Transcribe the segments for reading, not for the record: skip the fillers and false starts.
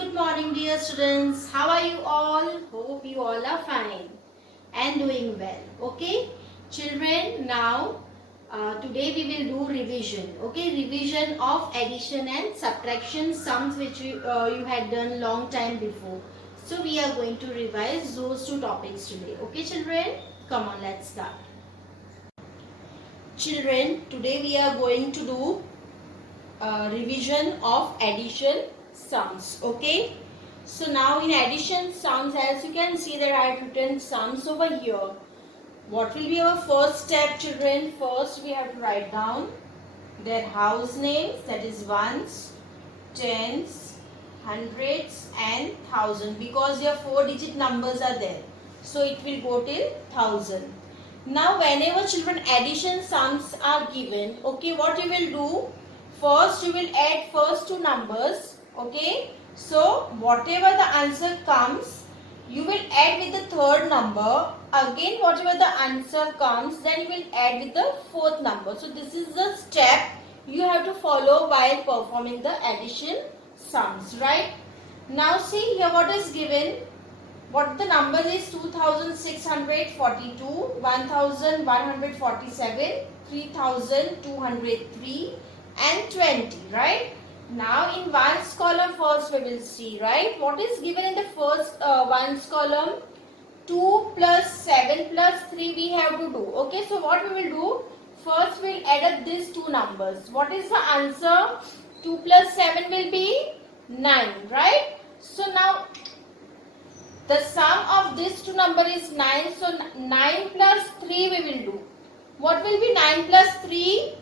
Good morning, dear students. How are you all? Hope you all are fine and doing well. Okay, children. Now, today we will do revision. Okay, revision of addition and subtraction sums which you had done long time before. So we are going to revise those two topics today. Okay, children. Come on, let's start. Children, today we are going to do revision of addition sums. Okay, so now in addition sums, as you can see that I have written sums over here. What will be our first step, children? First we have to write down their house names, that is ones, tens, hundreds and thousand, because your 4-digit numbers are there, so it will go till 1000. Now whenever children addition sums are given, okay, what you will do? First you will add first two numbers, okay. So whatever the answer comes, you will add with the third number. Again whatever the answer comes, then you will add with the fourth number. So this is the step you have to follow while performing the addition sums, right? Now see here what is given. What the number is 2642, 1147, 3203 and 20, right? Now in ones column first we will see, right? What is given in the first ones column? 2 plus 7 plus 3 we have to do. Okay, so what we will do? First we will add up these two numbers. What is the answer? 2 plus 7 will be 9, right? So now the sum of these two number is 9. So 9 plus 3 we will do. What will be 9 plus 3?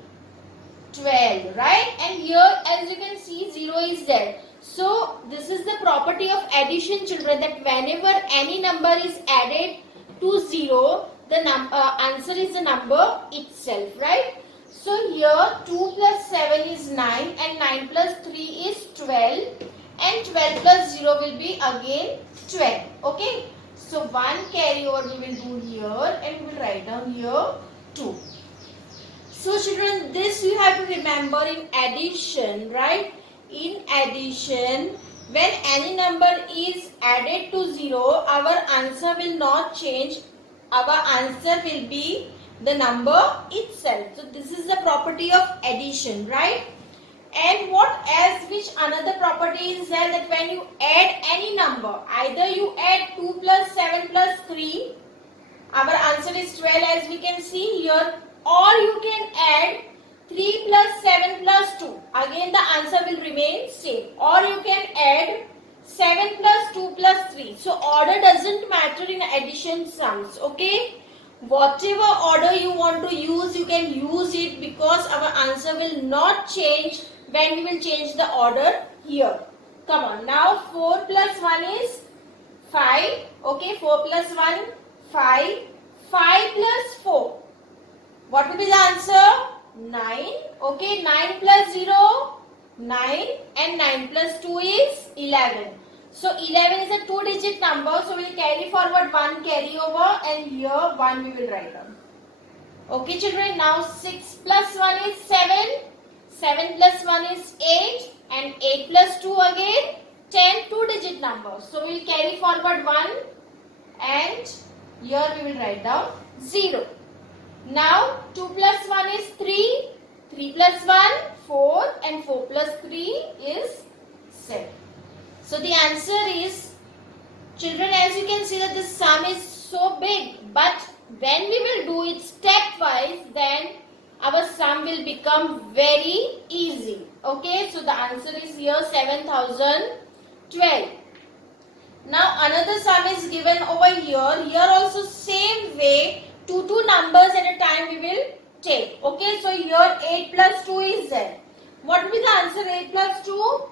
12, right? And here as you can see 0 is there. So this is the property of addition, children, that whenever any number is added to 0, the answer is the number itself, right? So here 2 plus 7 is 9 and 9 plus 3 is 12 and 12 plus 0 will be again 12. Okay. So one carryover we will do here and we will write down here 2. So children, this you have to remember in addition, right? In addition, when any number is added to 0, our answer will not change. Our answer will be the number itself. So this is the property of addition, right? And what else, which another property is there, that when you add any number, either you add 2 plus 7 plus 3, our answer is 12 as we can see here, or you can add 3 plus 7 plus 2. Again the answer will remain same. Or you can add 7 plus 2 plus 3. So order doesn't matter in addition sums. Okay. Whatever order you want to use, you can use it, because our answer will not change when we will change the order here. Come on. Now 4 plus 1 is 5. Okay. 4 plus 1, 5. 5 plus 4. What will be the answer? 9. Okay, 9 plus 0, 9 and 9 plus 2 is 11. So 11 is a 2-digit number. So we will carry forward 1 carryover and here 1 we will write down. Okay children, now 6 plus 1 is 7. 7 plus 1 is 8 and 8 plus 2 again 10, 2-digit number. So we will carry forward 1 and here we will write down 0. Now 2 plus 1 is 3, 3 plus 1, 4 and 4 plus 3 is 7. So the answer is, children, as you can see that this sum is so big, but when we will do it stepwise, then our sum will become very easy. Okay, so the answer is here 7012. Now another sum is given over here. Here also same way. Two numbers at a time we will take. Okay, so here 8 plus 2 is there. What will be the answer? 8 plus 2?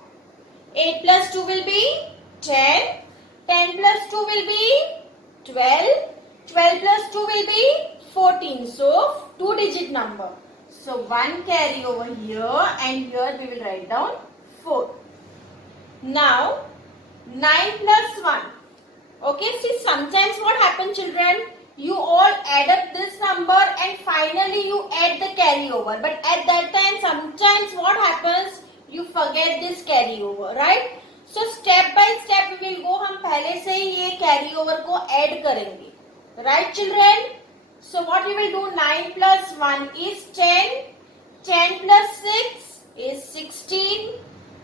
8 plus 2 will be 10. 10 plus 2 will be 12. 12 plus 2 will be 14. So 2-digit number. So 1 carry over here and here we will write down 4. Now 9 plus 1. Okay, see sometimes what happens, children? You all add up this number and finally you add the carryover. But at that time sometimes what happens? You forget this carryover, right? So step by step we will go. हम पहले से ही ये carry over को add करेंगे. Right children? So what we will do? 9 plus 1 is 10. 10 plus 6 is 16.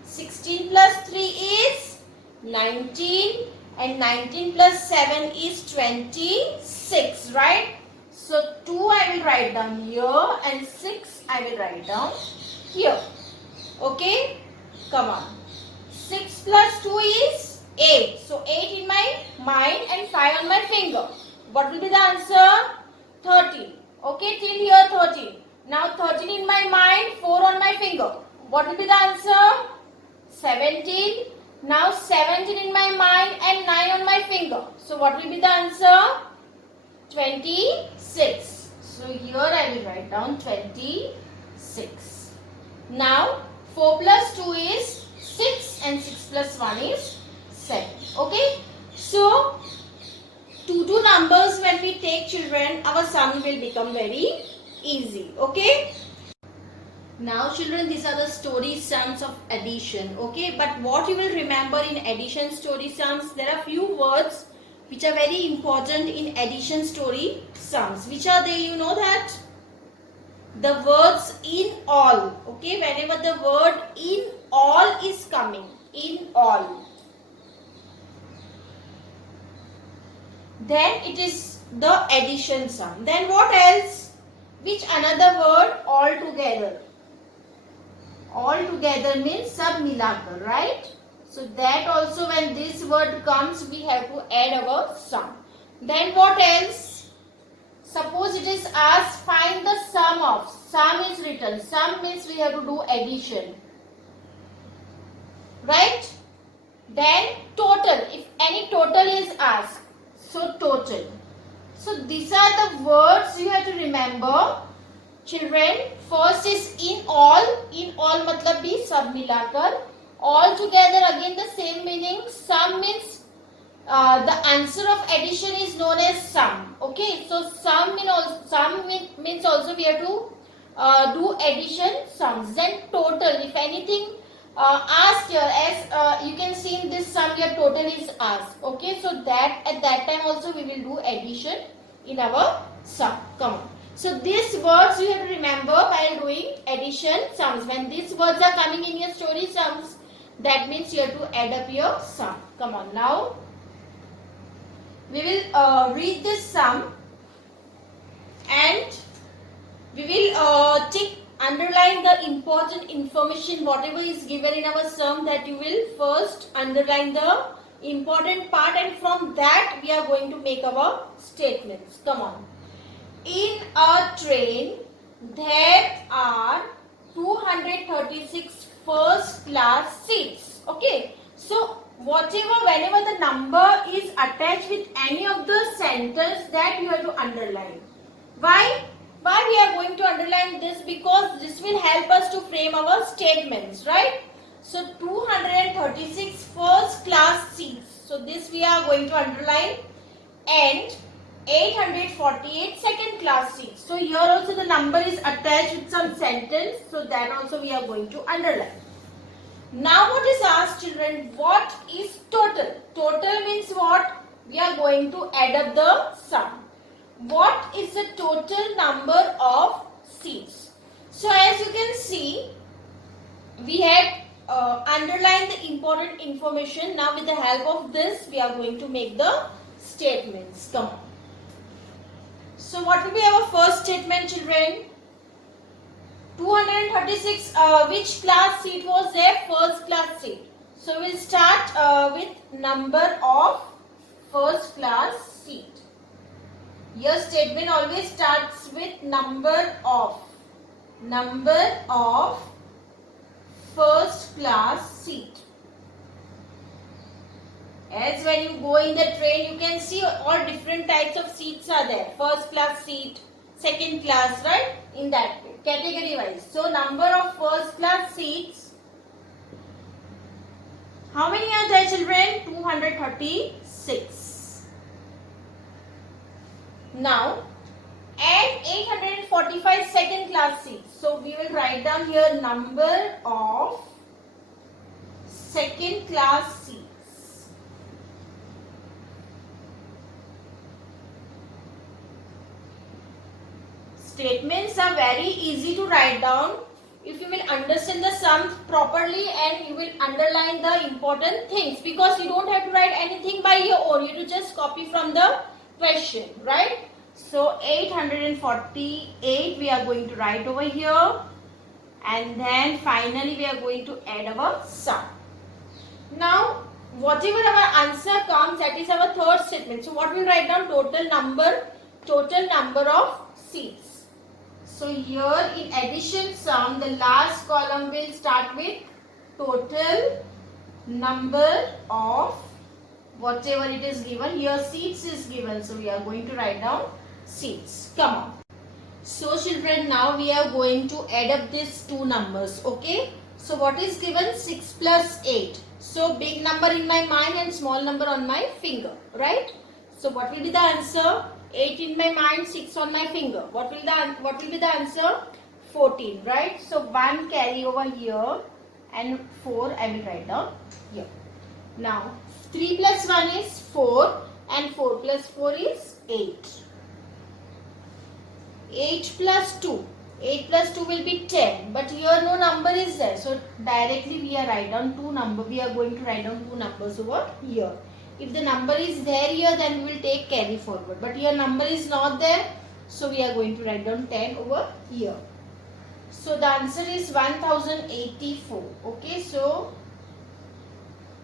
16 plus 3 is 19. And 19 plus 7 is 26. Right? So 2 I will write down here and 6 I will write down here. Okay? Come on. 6 plus 2 is 8. So 8 in my mind and 5 on my finger. What will be the answer? 13. Okay, till here 13. Now 13 in my mind, 4 on my finger. What will be the answer? 17. Now 17 in my mind and 9 on my finger. So what will be the answer? 26. So here I will write down 26. Now 4 plus 2 is 6 and 6 plus 1 is 7. Okay. So two numbers when we take children, our sum will become very easy. Okay. Now children, these are the story sums of addition. Okay. But what you will remember in addition story sums, there are few words which are very important in addition story sums. Which are they? You know that? The words in all. Okay. Whenever the word in all is coming. In all. Then it is the addition sum. Then what else? Which another word? All together. All together means sab milakar, right? So that also when this word comes, we have to add our sum. Then what else? Suppose it is asked, find the sum of. Sum is written. Sum means we have to do addition. Right? Then total. If any total is asked. So total. So these are the words you have to remember. Children, first is in all. In all matlab bhi sab milakar. All together again the same meaning. Sum means the answer of addition is known as sum. Okay. So sum means also we have to do addition sums. Then total. If anything asked here, as you can see in this sum your total is asked. Okay. So that at that time also we will do addition in our sum. Come on. So these words you have to remember while doing addition sums. When these words are coming in your story sums, that means you have to add up your sum. Come on. Now we will read this sum and we will underline the important information whatever is given in our sum, that you will first underline the important part, and from that we are going to make our statements. Come on. In a train there are 236 first class seats. Okay. So whenever the number is attached with any of the sentence, that you have to underline. Why we are going to underline this? Because this will help us to frame our statements, right? So 236 first class seats. So this we are going to underline, and 848 second class seats. So here also the number is attached with some sentence. So that also we are going to underline. Now what is asked, children? What is total? Total means what? We are going to add up the sum. What is the total number of seats? So as you can see, we had underlined the important information. Now with the help of this, we are going to make the statements. Come on. So what will be our first statement, children? 236, which class seat was there? First class seat. So we'll start with number of first class seat. Your statement always starts with number of first class seat. As when you go in the train, you can see all different types of seats are there. First class seat, second class, right? In that way, category wise. So number of first class seats. How many are there, children? 236. Now add 845 second class seats. So we will write down here number of second class seats. Statements are very easy to write down if you will understand the sums properly and you will underline the important things, because you don't have to write anything by your own. You just copy from the question, right? So 848 we are going to write over here, and then finally we are going to add our sum. Now whatever our answer comes, that is our third statement. So what we will write down? Total number of seats. So here in addition sum, the last column will start with total number of whatever it is given. Here seats is given, so we are going to write down seats. Come on. So children, now we are going to add up these two numbers. Okay. So what is given? 6 plus 8. So big number in my mind and small number on my finger, right? So what will be the answer? 8 in my mind, 6 on my finger. What will be the answer? 14, right? So 1 carry over here and 4 I will write down here. Now 3 plus 1 is 4 and 4 plus 4 is 8. 8 plus 2. 8 plus 2 will be 10, but here no number is there. So directly we are write down two number. We are going to write down two numbers over here. If the number is there here, then we will take carry forward. But here number is not there, so we are going to write down 10 over here. So the answer is 1084. Okay, so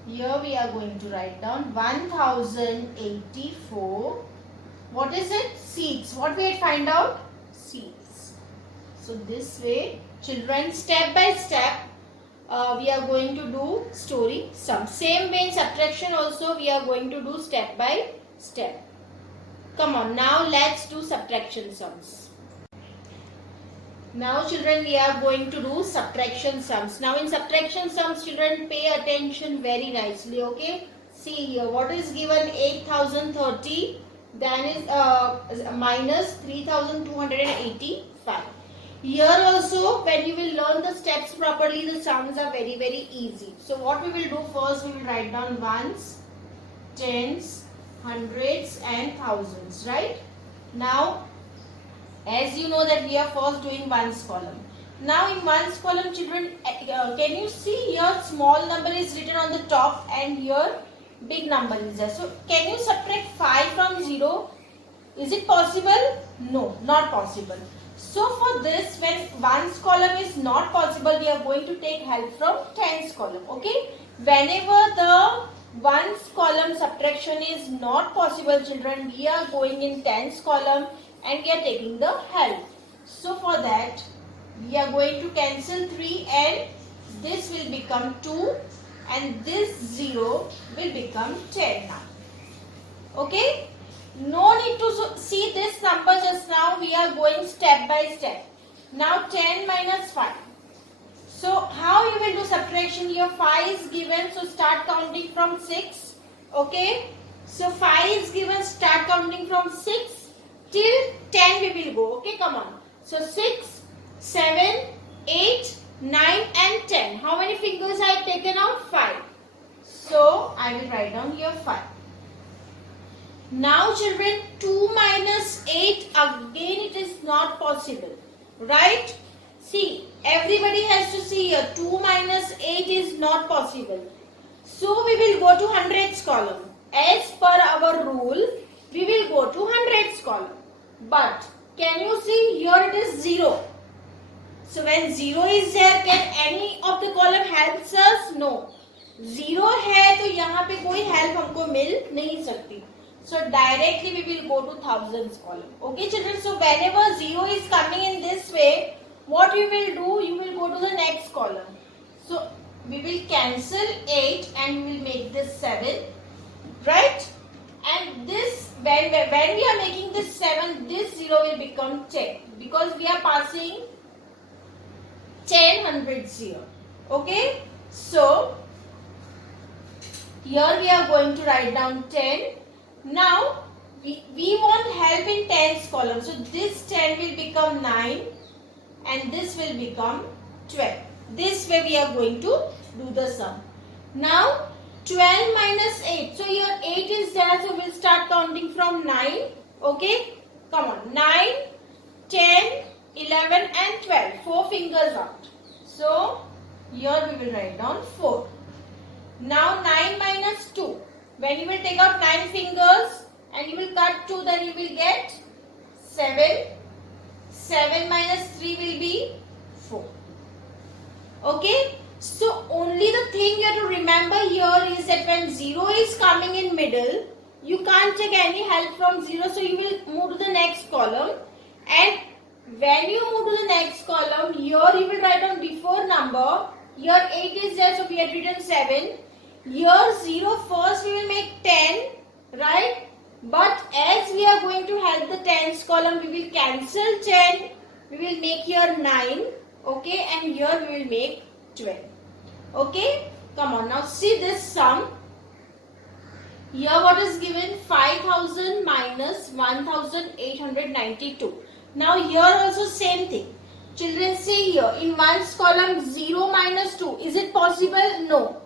here we are going to write down 1084. What is it? Seats. What we had find out? Seats. So this way, children, step by step, we are going to do story sum. Same way in subtraction also we are going to do step by step. Come on, now let's do subtraction sums. Now children, we are going to do subtraction sums. Now in subtraction sums, children, pay attention very nicely. Okay, see here what is given. 8030, then is minus 3285. Here also, when you will learn the steps properly, the sums are very easy. So what we will do first, we will write down ones, tens, hundreds and thousands, right? Now as you know that we are first doing ones column. Now in ones column, children, can you see here small number is written on the top and here big number is there. So can you subtract 5 from 0? Is it possible? No, not possible. So for this, when ones column is not possible, we are going to take help from tens column. Okay, whenever the ones column subtraction is not possible, children, we are going in tens column and we are taking the help. So for that, we are going to cancel 3 and this will become 2 and this 0 will become 10 now. Okay. No need to see this number just now. We are going step by step. Now 10 minus 5. So how you will do subtraction here? 5 is given, so start counting from 6. Okay. So 5 is given, start counting from 6 till 10 we will go. Okay, come on. So 6, 7, 8, 9 and 10. How many fingers I have taken out? 5. So I will write down here 5. Now children, 2 minus 8, again it is not possible, right? See, everybody has to see here, 2 minus 8 is not possible. So we will go to hundreds column. As per our rule, we will go to hundreds column. But can you see here it is 0. So when 0 is there, can any of the column helps us? No. 0 है तो यहाँ पे कोई help हमको मिल नहीं सकती. So directly we will go to thousands column. Okay children, so whenever 0 is coming in this way, what you will do, you will go to the next column. So we will cancel 8 and we will make this 7, right? And this, when we are making this 7, this 0 will become 10 because we are passing 10 hundreds here. Okay, so here we are going to write down 10. Now we want help in tens column. So this 10 will become 9 and this will become 12. This way we are going to do the sum. Now 12 minus 8. So here 8 is there, so we'll start counting from 9. Okay, come on. 9, 10, 11 and 12. 4 fingers out. So here we will write down 4. Now 9 minus 2. When you will take out 9 fingers and you will cut 2, then you will get 7. 7 minus 3 will be 4. Okay. So only the thing you have to remember here is that when 0 is coming in middle, you can't take any help from 0. So you will move to the next column. And when you move to the next column, here you will write down before number. Here 8 is there, so we had written 7. Here 0 first we will make 10, right? But as we are going to help the tens column, we will cancel 10. We will make here 9. Okay, and here we will make 12. Okay, come on, now see this sum. Here what is given? 5000 minus 1892. Now here also same thing. Children, see here in ones column 0 minus 2. Is it possible? No.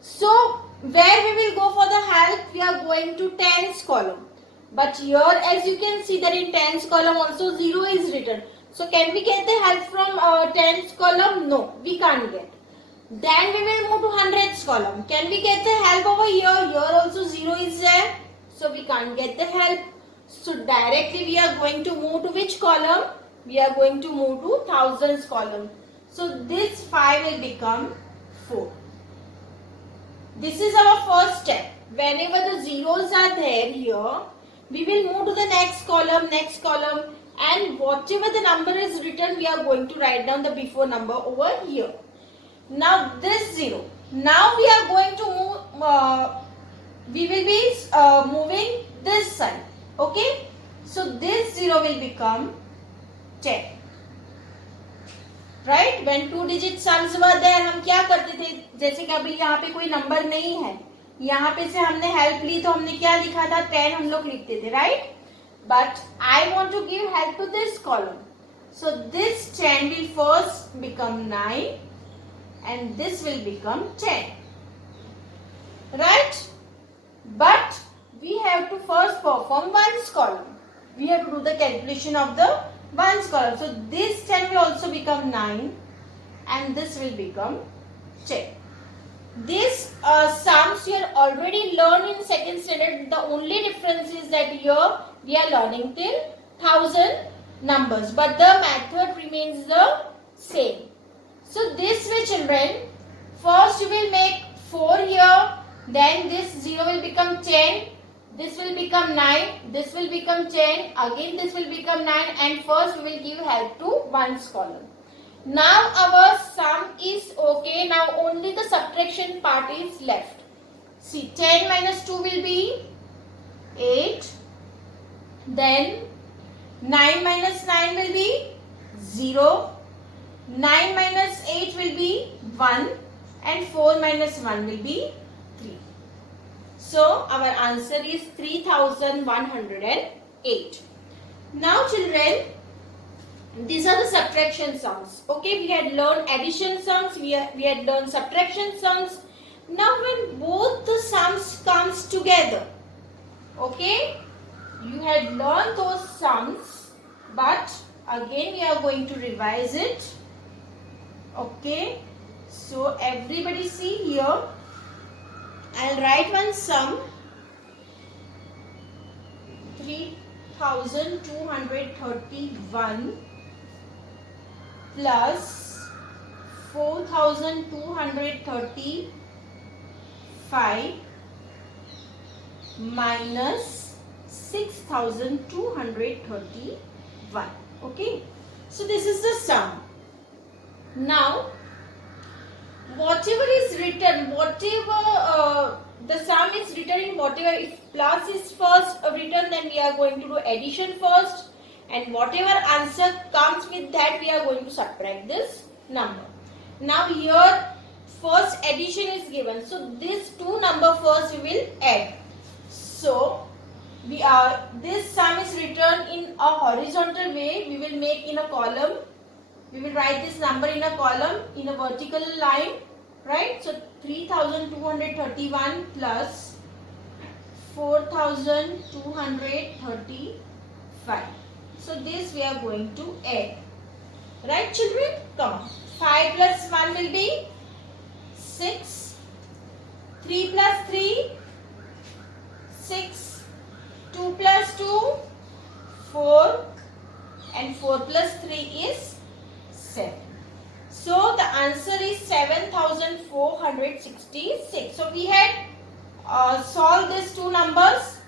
So where we will go for the help? We are going to tens column. But here as you can see that in tens column also 0 is written. So can we get the help from tens column? No, we can't get. Then we will move to hundreds column. Can we get the help over here? Here also 0 is there. So we can't get the help. So directly we are going to move to which column? We are going to move to thousands column. So this 5 will become 4. This is our first step. Whenever the zeros are there here, we will move to the next column, and whatever the number is written, we are going to write down the before number over here. Now this 0. Now we are going to move, we will be moving this side. Okay. So this 0 will become 10. Right? When 2 digit sums were there, हम क्या करते थे? जैसे कि अभी यहाँ पे कोई नंबर नहीं है, यहाँ पे से हमने हेल्प ली तो हमने क्या लिखा था? 10 हम लोग लिखते थे, right? But I want to give help to this column. So this 10 will first become 9 and this will become 10. Right? But we have to first perform ones column. We have to do the calculation of the ones column. So this 10 will also become 9 and this will become 10. These sums you have already learned in second standard. The only difference is that here we are learning till 1000 numbers, but the method remains the same. So this way, children, first you will make 4 here, then this 0 will become 10, this will become 9, this will become 10, again this will become 9, and first we will give help to ones column. Now our sum is okay. Now only the subtraction part is left. See, 10 minus 2 will be 8. Then 9 minus 9 will be 0. 9 minus 8 will be 1. And 4 minus 1 will be 3. So our answer is 3108. Now children, these are the subtraction sums. Okay, we had learned addition sums, we had learned subtraction sums. Now when both the sums comes together, okay, you had learned those sums, but again we are going to revise it. Okay, so everybody see here, I'll write one sum, 3231 plus 4235 minus 6231. Okay, so this is the sum. Now whatever is written, the sum is written in whatever, if plus is first written, then we are going to do addition first, and whatever answer comes with that, we are going to subtract this number. Now here first addition is given, so this two number first we will add. So this sum is written in a horizontal way. We will make in a column. We will write this number in a column in a vertical line, right? So 3231 plus 4235. So this we are going to add. Right, children? Come on. 5 plus 1 will be 6. 3 plus 3, 6. 2 plus 2, 4. And 4 plus 3 is 7. So the answer is 7466. So we had solved these two numbers.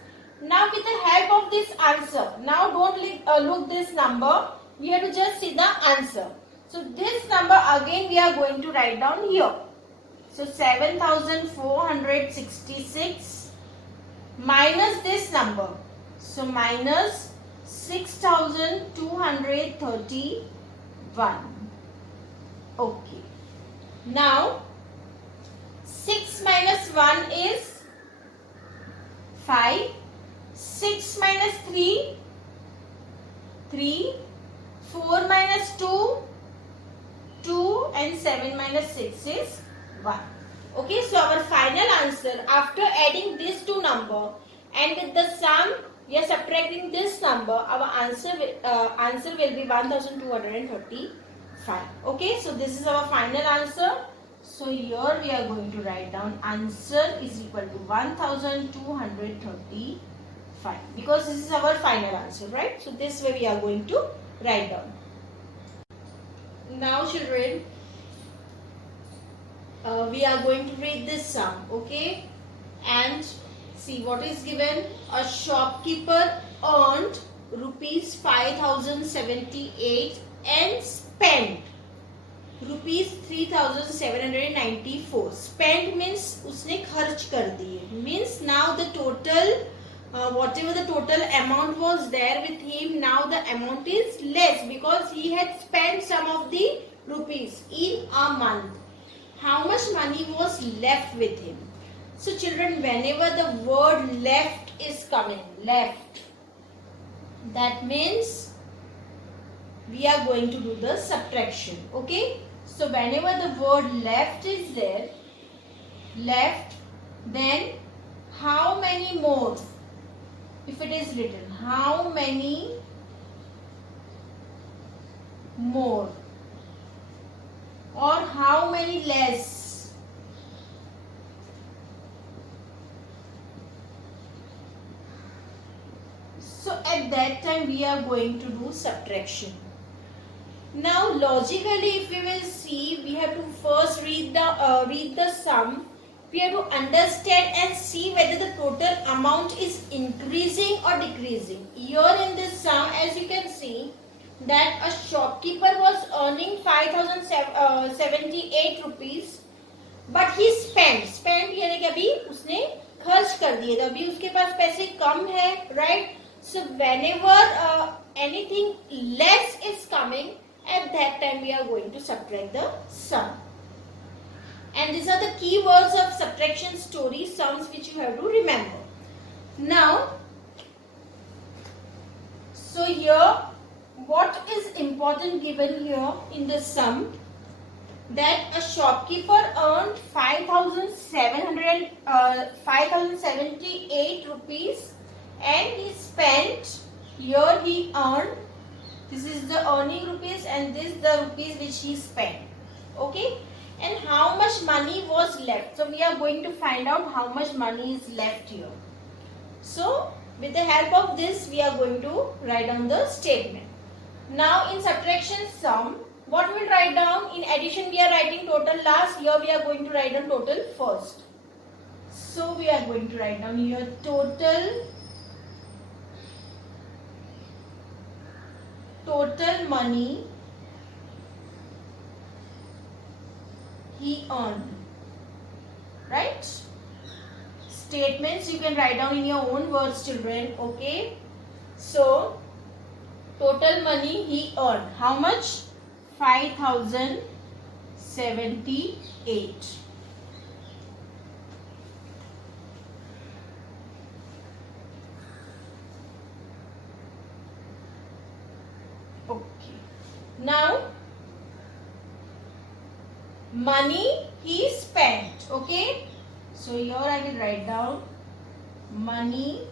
Now with the help of this answer, now don't look this number. We have to just see the answer. So this number again we are going to write down here. So 7466 minus this number. So minus 6231. Okay. Now 6 minus 1 is 5. 6 minus 3, 3. 4 minus 2, 2. And 7 minus 6 is 1. Okay, so our final answer after adding these two numbers and with the sum we are subtracting this number, our answer will be 1235. Okay, so this is our final answer. So here we are going to write down answer is equal to 1235 because this is our final answer, right? So this way we are going to write down. Now children, we are going to read this sum, okay? And see what is given. A shopkeeper earned rupees 5078 and spent rupees 3794. Spent means उसने खर्च कर दिए. Means now the total whatever the total amount was there with him, now the amount is less because he had spent some of the rupees in a month. How much money was left with him? So children, whenever the word left is coming, left, that means we are going to do the subtraction. Okay, so whenever the word left is there, left, then how many more? If it is written, how many more or how many less? So at that time we are going to do subtraction. Now logically if we will see, we have to first read the sum. We have to understand and see whether the total amount is increasing or decreasing. Here in this sum, as you can see, that a shopkeeper was earning 5078 rupees, but he spent यानी कि अभी उसने खर्च कर दिए, तो अभी उसके पास पैसे कम है, right? So whenever anything less is coming, at that time we are going to subtract the sum. And these are the key words of subtraction story, sums which you have to remember. Now, so here, what is important given here in the sum? That a shopkeeper earned 5078 rupees and he spent, here he earned, this is the earning rupees and this the rupees which he spent. Okay? And how much money was left? So we are going to find out how much money is left here. So with the help of this we are going to write down the statement. Now in subtraction sum, what we will write down? In addition we are writing total last. Here we are going to write down total first. So we are going to write down here total money he earned, right? Statements you can write down in your own words, children. Okay, so total money he earned, how much? 5078. Okay, now money he spent. Okay, so here I will write down money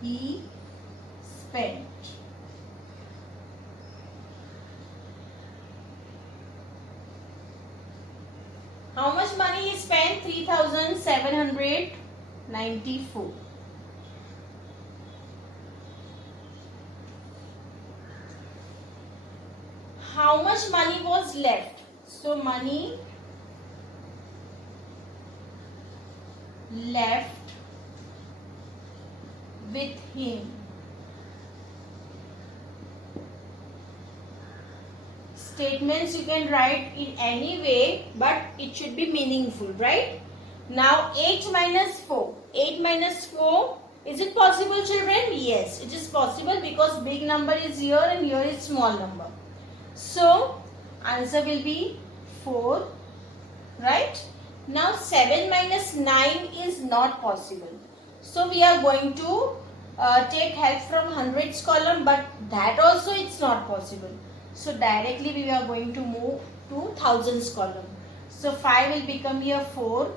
he spent. How much money he spent? 3,794. How much money was left? So money left with him. Statements you can write in any way, but it should be meaningful, right? Now 8 minus 4. 8 minus 4. Is it possible, children? Yes, it is possible because big number is here and here is small number. So answer will be 4, right? Now 7 minus 9 is not possible. So we are going to take help from hundreds column, but that also it's not possible. So directly we are going to move to thousands column. So 5 will become here 4.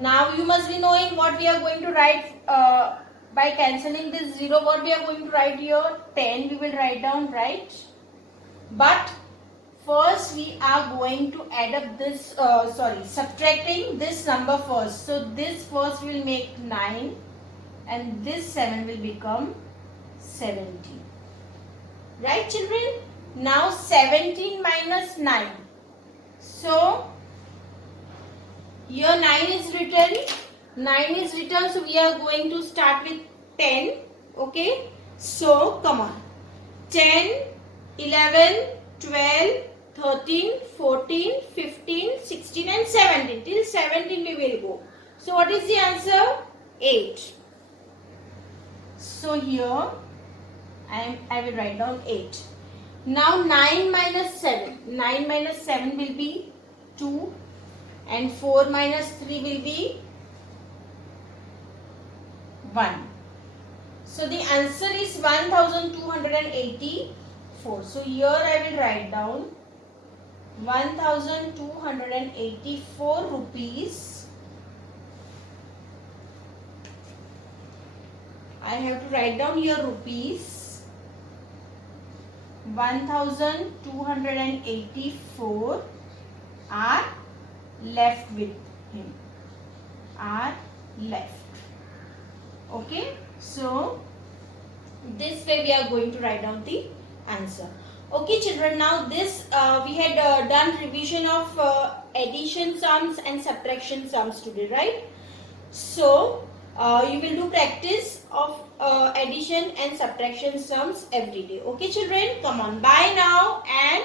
Now you must be knowing what we are going to write by cancelling this 0. What we are going to write here? 10 we will write down, right? But first we are going to add up this, subtracting this number first. So this first will make 9 and this 7 will become 17. Right, children? Now 17 minus 9. So here 9 is written. 9 is written, so we are going to start with 10. Okay? So come on. 10, 11, 12, 13, 14, 15, 16 and 17. Till 17 we will go. So what is the answer? 8. So here I will write down 8. Now 9 minus 7. 9 minus 7 will be 2 and 4 minus 3 will be 1. So the answer is 1284. So here I will write down 1284 rupees. I have to write down here rupees. 1284 are left with him. Are left. Okay. So this way we are going to write down the answer. Okay, children. Now this we had done revision of addition sums and subtraction sums today, right? So you will do practice of addition and subtraction sums every day. Okay, children. Come on. Bye now and